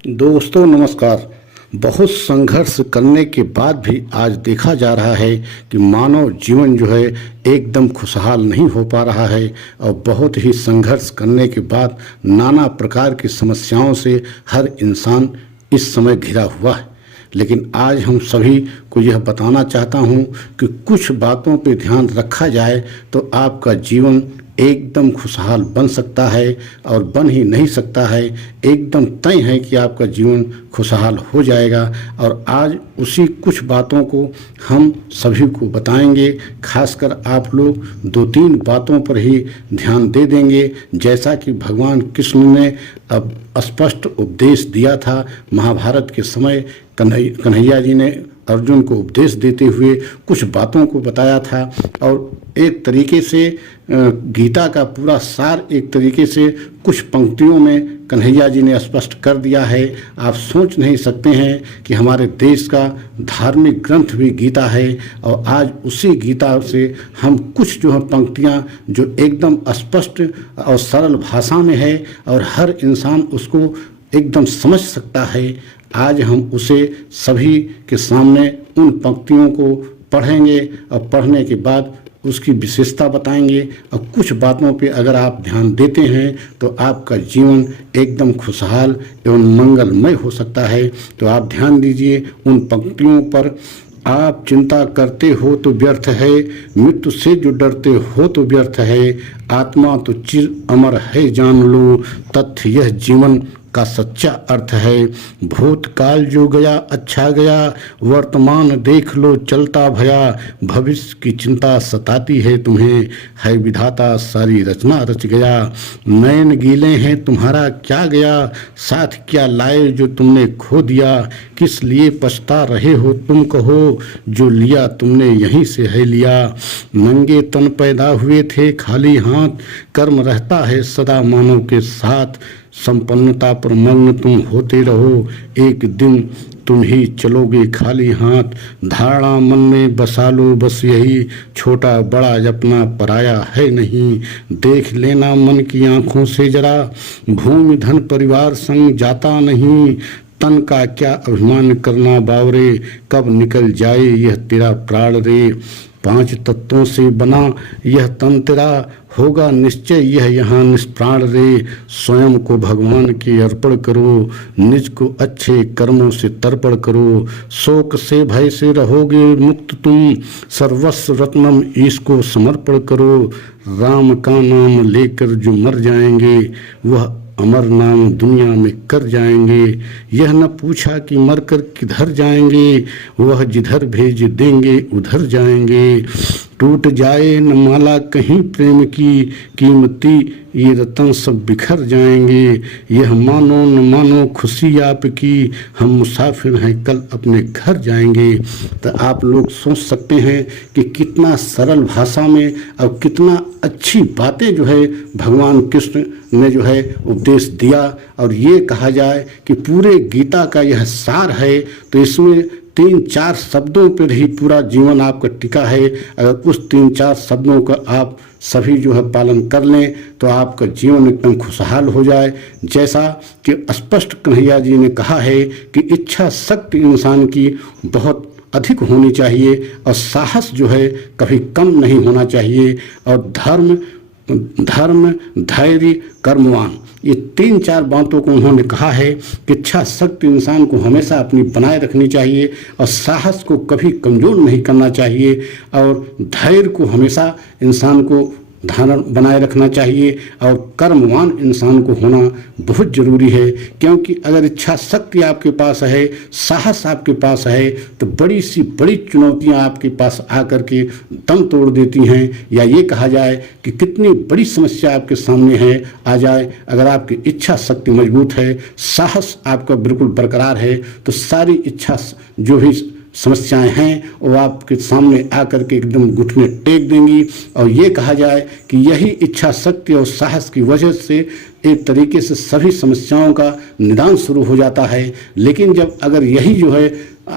दोस्तों नमस्कार। बहुत संघर्ष करने के बाद भी आज देखा जा रहा है कि मानव जीवन जो है एकदम खुशहाल नहीं हो पा रहा है और बहुत ही संघर्ष करने के बाद नाना प्रकार की समस्याओं से हर इंसान इस समय घिरा हुआ है। लेकिन आज हम सभी को यह बताना चाहता हूँ कि कुछ बातों पे ध्यान रखा जाए तो आपका जीवन एकदम खुशहाल बन सकता है और बन ही नहीं सकता है, एकदम तय है कि आपका जीवन खुशहाल हो जाएगा। और आज उसी कुछ बातों को हम सभी को बताएंगे। खासकर आप लोग दो तीन बातों पर ही ध्यान दे देंगे, जैसा कि भगवान कृष्ण ने अब स्पष्ट उपदेश दिया था। महाभारत के समय कन्हैया जी ने अर्जुन को उपदेश देते हुए कुछ बातों को बताया था और एक तरीके से गीता का पूरा सार एक तरीके से कुछ पंक्तियों में कन्हैया जी ने स्पष्ट कर दिया है। आप सोच नहीं सकते हैं कि हमारे देश का धार्मिक ग्रंथ भी गीता है और आज उसी गीता से हम कुछ जो है पंक्तियाँ जो एकदम स्पष्ट और सरल भाषा में है और हर इंसान उसको एकदम समझ सकता है, आज हम उसे सभी के सामने उन पंक्तियों को पढ़ेंगे और पढ़ने के बाद उसकी विशेषता बताएंगे। और कुछ बातों पे अगर आप ध्यान देते हैं तो आपका जीवन एकदम खुशहाल एवं मंगलमय हो सकता है। तो आप ध्यान दीजिए उन पंक्तियों पर। आप चिंता करते हो तो व्यर्थ है, मृत्यु से जो डरते हो तो व्यर्थ है, आत्मा तो चिर अमर है जान लो, तथ्य यह जीवन का सच्चा अर्थ है। भूतकाल जो गया अच्छा गया, वर्तमान देख लो चलता भया, भविष्य की चिंता सताती है तुम्हें, है विधाता सारी रचना रच गया। नैन गीले हैं तुम्हारा क्या गया, साथ क्या लाए जो तुमने खो दिया, किस लिए पछता रहे हो तुम कहो, जो लिया तुमने यहीं से है लिया। नंगे तन पैदा हुए थे खाली हाथ, कर्म रहता है सदा मानव के साथ, संपन्नता पर मग्न तुम होते रहो, एक दिन तुम ही चलोगे खाली हाथ। धारणा मन में बसा लो बस यही, छोटा बड़ा अपना पराया है नहीं, देख लेना मन की आंखों से जरा, भूमि धन परिवार संग जाता नहीं, तन का क्या अभिमान करना बावरे, कब निकल जाए यह तेरा प्राण रे। पांच तत्वों से बना यह तन तेरा, होगा निश्चय यह यहाँ निष्प्राण रे। स्वयं को भगवान के अर्पण करो, निज को अच्छे कर्मों से तर्पण करो, शोक से भय से रहोगे मुक्त तुम, सर्वस्व रत्नम इसको समर्पण करो। राम का नाम लेकर जो मर जाएंगे, वह अमर नाम दुनिया में कर जाएंगे। यह न पूछा कि मरकर किधर जाएंगे, वह जिधर भेज देंगे उधर जाएंगे। टूट जाए न माला कहीं प्रेम की, कीमती ये रतन सब बिखर जाएंगे। यह मानो न मानो खुशी आपकी, हम मुसाफिर हैं कल अपने घर जाएंगे। तो आप लोग सोच सकते हैं कि कितना सरल भाषा में और कितना अच्छी बातें जो है भगवान कृष्ण ने जो है उपदेश दिया। और ये कहा जाए कि पूरे गीता का यह सार है, तो इसमें 3-4 शब्दों पर ही पूरा जीवन आपका टिका है। अगर उस 3-4 शब्दों का आप सभी जो है पालन कर लें तो आपका जीवन एकदम खुशहाल हो जाए। जैसा कि स्पष्ट कन्हैया जी ने कहा है कि इच्छा शक्ति इंसान की बहुत अधिक होनी चाहिए और साहस जो है कभी कम नहीं होना चाहिए। और धर्म धैर्य कर्मवान, ये 3-4 बातों को उन्होंने कहा है कि इच्छा शक्ति इंसान को हमेशा अपनी बनाए रखनी चाहिए और साहस को कभी कमज़ोर नहीं करना चाहिए और धैर्य को हमेशा इंसान को धारण बनाए रखना चाहिए और कर्मवान इंसान को होना बहुत ज़रूरी है। क्योंकि अगर इच्छा शक्ति आपके पास है, साहस आपके पास है, तो बड़ी सी बड़ी चुनौतियां आपके पास आकर के दम तोड़ देती हैं। या ये कहा जाए कि कितनी बड़ी समस्या आपके सामने है आ जाए, अगर आपकी इच्छा शक्ति मजबूत है, साहस आपका बिल्कुल बरकरार है, तो सारी इच्छा जो भी समस्याएं हैं वो आपके सामने आकर के एकदम घुटने टेक देंगी। और ये कहा जाए कि यही इच्छा शक्ति और साहस की वजह से एक तरीके से सभी समस्याओं का निदान शुरू हो जाता है। लेकिन जब अगर यही जो है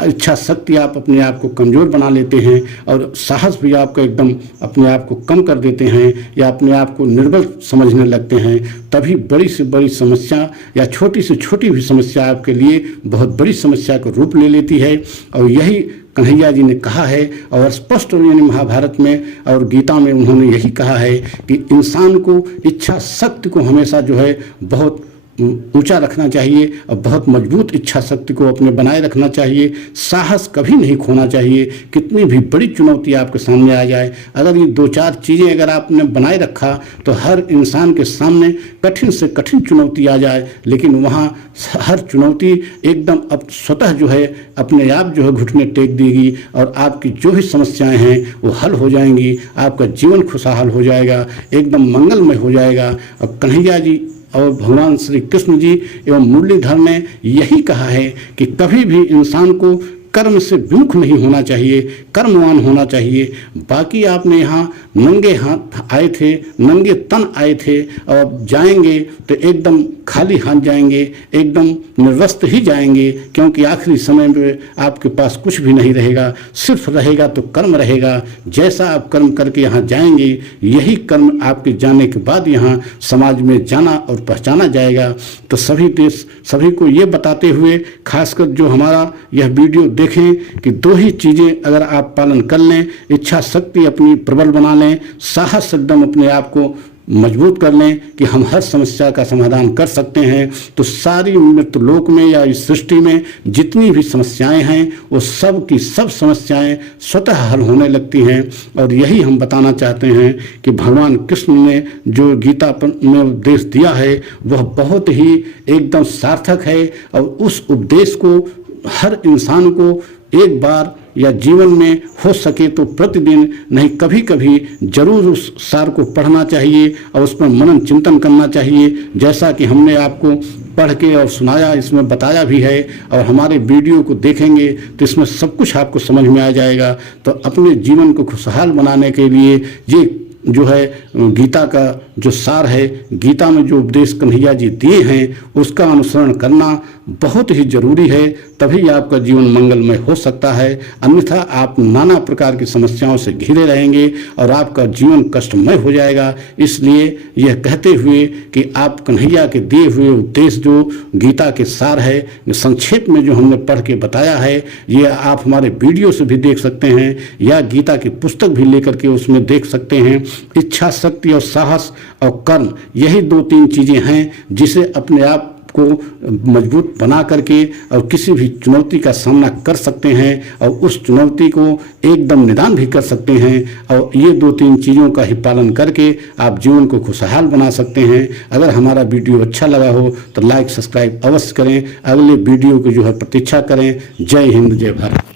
इच्छा शक्ति आप अपने आप को कमज़ोर बना लेते हैं और साहस भी आपको एकदम अपने आप को कम कर देते हैं या अपने आप को निर्बल समझने लगते हैं, तभी बड़ी से बड़ी समस्या या छोटी से छोटी भी समस्या आपके लिए बहुत बड़ी समस्या का रूप ले लेती है। और यही कन्हैया जी ने कहा है और स्पष्ट यानी महाभारत में और गीता में उन्होंने यही कहा है कि इंसान को इच्छा शक्ति को हमेशा जो है बहुत ऊंचा रखना चाहिए और बहुत मजबूत इच्छा शक्ति को अपने बनाए रखना चाहिए। साहस कभी नहीं खोना चाहिए। कितनी भी बड़ी चुनौती आपके सामने आ जाए, अगर ये 2-4 चीज़ें अगर आपने बनाए रखा तो हर इंसान के सामने कठिन से कठिन चुनौती आ जाए, लेकिन वहाँ हर चुनौती एकदम अब स्वतः जो है अपने आप जो है घुटने टेक देगी और आपकी जो भी समस्याएं हैं वो हल हो जाएंगी। आपका जीवन खुशहाल हो जाएगा, एकदम मंगलमय हो जाएगा। और कन्हैया जी और भगवान श्री कृष्ण जी एवं मुरलीधर ने यही कहा है कि कभी भी इंसान को कर्म से विमुख नहीं होना चाहिए, कर्मवान होना चाहिए। बाकी आपने यहाँ नंगे हाथ आए थे, नंगे तन आए थे और जाएंगे तो एकदम खाली हाथ जाएंगे, एकदम निर्वस्त्र ही जाएंगे, क्योंकि आखिरी समय में आपके पास कुछ भी नहीं रहेगा, सिर्फ रहेगा तो कर्म रहेगा। जैसा आप कर्म करके यहाँ जाएंगे, यही कर्म आपके जाने के बाद यहाँ समाज में जाना और पहचाना जाएगा। तो सभी को ये बताते हुए, खासकर जो हमारा यह वीडियो देखें कि 2 ही चीज़ें अगर आप पालन कर लें, इच्छा शक्ति अपनी प्रबल बना लें, साहस एकदम अपने आप को मजबूत कर लें कि हम हर समस्या का समाधान कर सकते हैं, तो सारी मृत्युलोक में या इस सृष्टि में जितनी भी समस्याएं हैं वो सब की सब समस्याएं स्वतः हल होने लगती हैं। और यही हम बताना चाहते हैं कि भगवान कृष्ण ने जो गीता में उपदेश दिया है वह बहुत ही एकदम सार्थक है और उस उपदेश को हर इंसान को एक बार या जीवन में हो सके तो प्रतिदिन नहीं कभी कभी जरूर उस सार को पढ़ना चाहिए और उस पर मनन चिंतन करना चाहिए। जैसा कि हमने आपको पढ़ के और सुनाया, इसमें बताया भी है, और हमारे वीडियो को देखेंगे तो इसमें सब कुछ आपको समझ में आ जाएगा। तो अपने जीवन को खुशहाल बनाने के लिए ये जो है गीता का जो सार है, गीता में जो उपदेश कन्हैया जी दिए हैं उसका अनुसरण करना बहुत ही जरूरी है, तभी आपका जीवन मंगलमय हो सकता है। अन्यथा आप नाना प्रकार की समस्याओं से घिरे रहेंगे और आपका जीवन कष्टमय हो जाएगा। इसलिए यह कहते हुए कि आप कन्हैया के दिए हुए उपदेश जो गीता के सार है, संक्षेप में जो हमने पढ़ के बताया है, ये आप हमारे वीडियो से भी देख सकते हैं या गीता की पुस्तक भी लेकर के उसमें देख सकते हैं। इच्छा शक्ति और साहस और कर्म, यही 2-3 चीज़ें हैं जिसे अपने आप को मजबूत बना करके और किसी भी चुनौती का सामना कर सकते हैं और उस चुनौती को एकदम निदान भी कर सकते हैं। और ये 2-3 चीज़ों का ही पालन करके आप जीवन को खुशहाल बना सकते हैं। अगर हमारा वीडियो अच्छा लगा हो तो लाइक सब्सक्राइब अवश्य करें। अगले वीडियो की जो है प्रतीक्षा करें। जय हिंद, जय भारत।